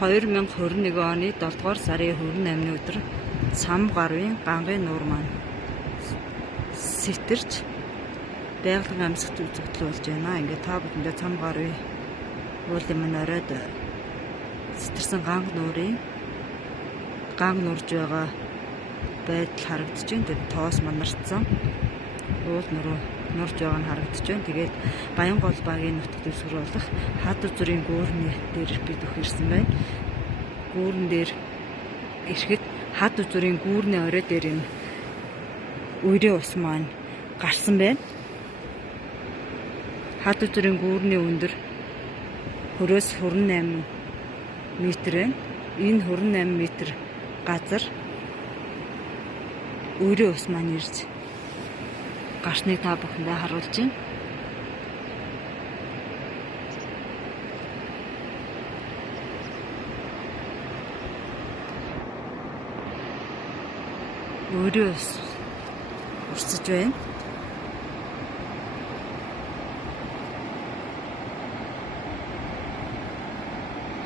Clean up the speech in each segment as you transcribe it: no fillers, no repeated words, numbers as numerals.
2021 оны 7 дугаар сарын 28-ны өдөр Цам гарвын Гангийн нуур маань сэтэрч байгалийн амьсгалт үзэгдэл болж байна. Ингээд та бүхэндээ Цам гарвын уулын маань оройд сэтэрсэн ганг нуурж байгаа байдал харагдаж байна. Тэгээд тоос манарцсан уул нурж байгаа нь харагдаж байна. Тэгээд Баянгол багийн нутагт дэвсгэрүүлэх хад үзүрийн гүүрний дээр бид ирсэн байна. Гүүрэн дээр ирэхэд хад үзүрийн гүүрний орой дээр энэ үерийн ус маань гарсан байна. Хад үзүрийн гүүрний өндөр хөрөөс 48 метр байна. Энэ 48 метр газар үерийн ус маань ирж гарсныг та бүхэндээ харуулж байна. Үерийн ус урсаж байна.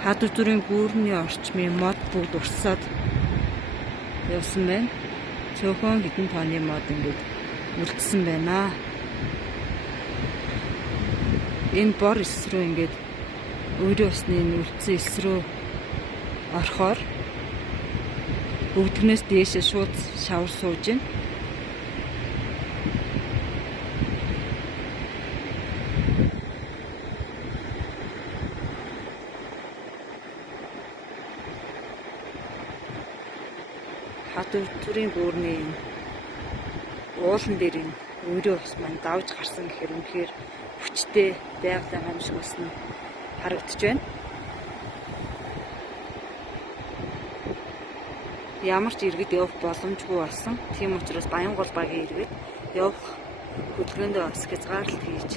Хад үзүрийн гүүрний орчмын мод бүгд урсаад явсан байна. Цөөхөн хэдэн тонны мод ингээд үлдсэн байна. Энэ бор эс рүү ингээд үерийн усны үлдсэн эс рүү орохоор бүгднээс дээшээ шууд шавар сууж байна. Хад үзүрийн гүүрний уулан дээр энэ үерийн ус маань давж гарсан гэхээр үнэхээр хүчтэй байгалийн амьсгал ус нь харагдаж байна. Ямар ч иргэд явах боломжгүй болсон. Тийм учраас Баянгол багийн иргэд явах хөдөлгөөндөө бас хязгаарлалт хийж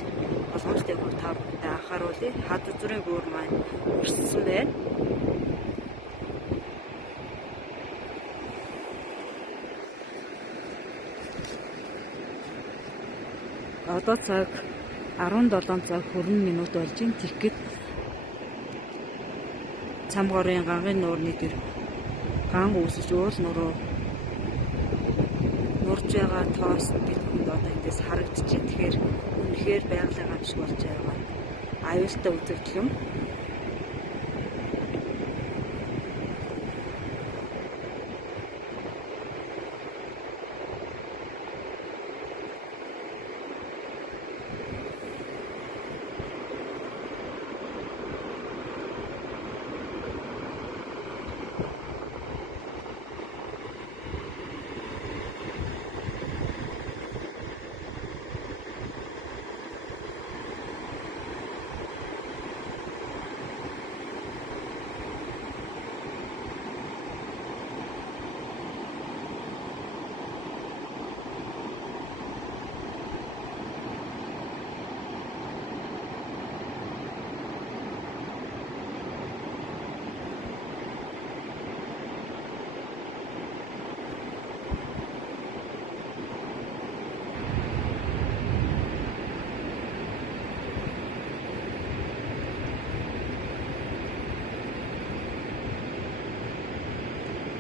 боломжтой бүр та бүхэндээ анхааруулъя. Хад үзүрийн гүүр маань урссан байна. Одоо цаг 17 цаг 40 минут болж байна. Тэгэхэд Цам гарвын Гангийн нуурны дээр ганг үүсэж уул нуруу нурж байгаа тоос бидэнд одоо эндээс харагдаж байна. Тэгэхээр үнэхээр байгалийн амьсгал болж байгаа. Аюултай үзэгдэл юм.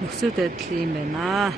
Нөхцөл байдал юм байна.